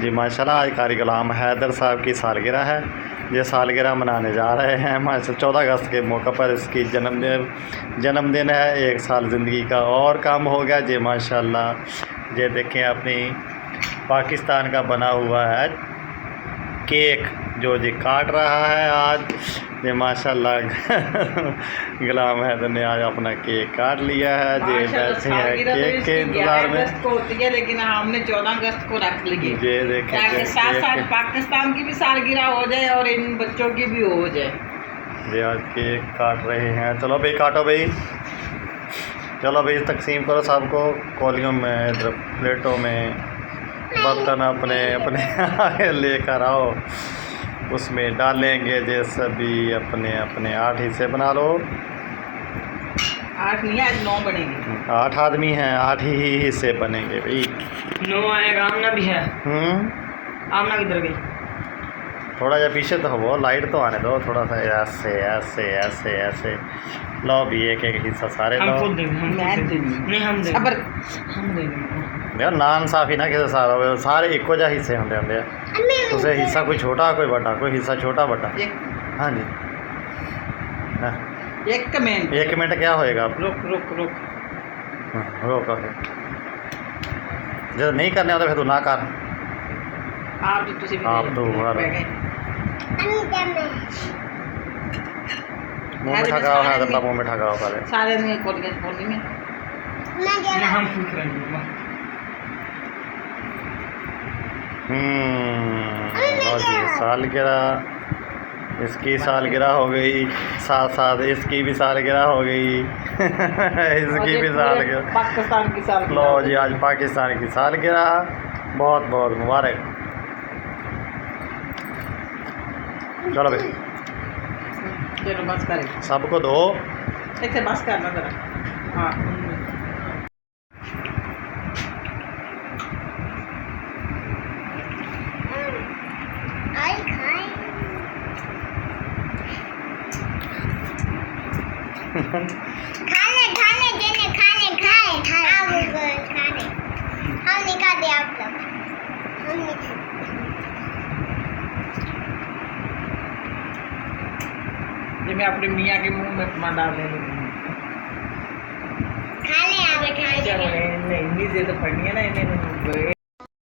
जी माशाल्लाह आज कारी गुलाम हैदर साहब की सालगिरह है। ये सालगिरह मनाने जा रहे हैं माशा 14 अगस्त के मौके पर इसकी जन्मदिन है। 1 साल ज़िंदगी का और कम हो गया। जी माशाल्लाह ये देखें अपनी पाकिस्तान का बना हुआ है केक जो जी काट रहा है आज। ये माशाल्लाह गुलाम हैदर ने आज अपना केक काट लिया है। जी बैठे हैं केक के इंतज़ार में। होती है लेकिन हमने 14 अगस्त को रख ली। ये देखें साथ साथ पाकिस्तान की भी सालगिरह हो जाए और इन बच्चों की भी हो जाए। जी आज केक काट रहे हैं। चलो भाई काटो भाई, चलो भाई तकसीम करो सबको कौलियों में, इधर प्लेटों में, बर्तन अपने अपने आगे लेकर आओ, उसमें डालेंगे। जे सभी अपने अपने 8 हिस्से बना लो। 8 नहीं आज 9 बनेंगे। 8 आदमी हैं, 8 ही हिस्से बनेंगे भाई। 9 आएगा। आमना भी है। आमना किधर गई? थोड़ा जा पीछे तो हो, लाइट तो आने दो थोड़ा सा। ऐसे ऐसे ऐसे ऐसे लो भी एक एक हिस्सा सारे लो। यार नान साफी ना किसे सारा सारे एको जा हिस्से होंगे होंगे उसे हिस्सा कोई छोटा कोई बड़ा, कोई हिस्सा छोटा बड़ा। हाँ जी हाँ। 1 मिनट 1 मिनट क्या होएगा? रुक रुक रुक रोक जब नहीं करने होता फिर तू ना कर। आप तो मुँह में ठगाओ है तो मुँह में ठगाओ पहले सारे में कोलियां खोलनी में हम पूछ रहे हैं। सालगिरह, इसकी सालगिरह हो गई, साथ साथ इसकी भी सालगिरह हो गई इसकी भी सालगिरह। पाकिस्तान की सालगिरह। लो जी आज पाकिस्तान की सालगिरह, बहुत बहुत मुबारक। चलो भाई चलो बस करें, सबको दो। ऐसे बस करना जरा। हाँ खाने खाने देने खाने खाए खाए खाने हम निकाल दे आप लोग हम निकाल। ये मैं अपने मियाँ के मुंह में अपना डाल दे खा ले आप खा ले। इंग्लिश ये तो पढ़नी है ना इन्हें।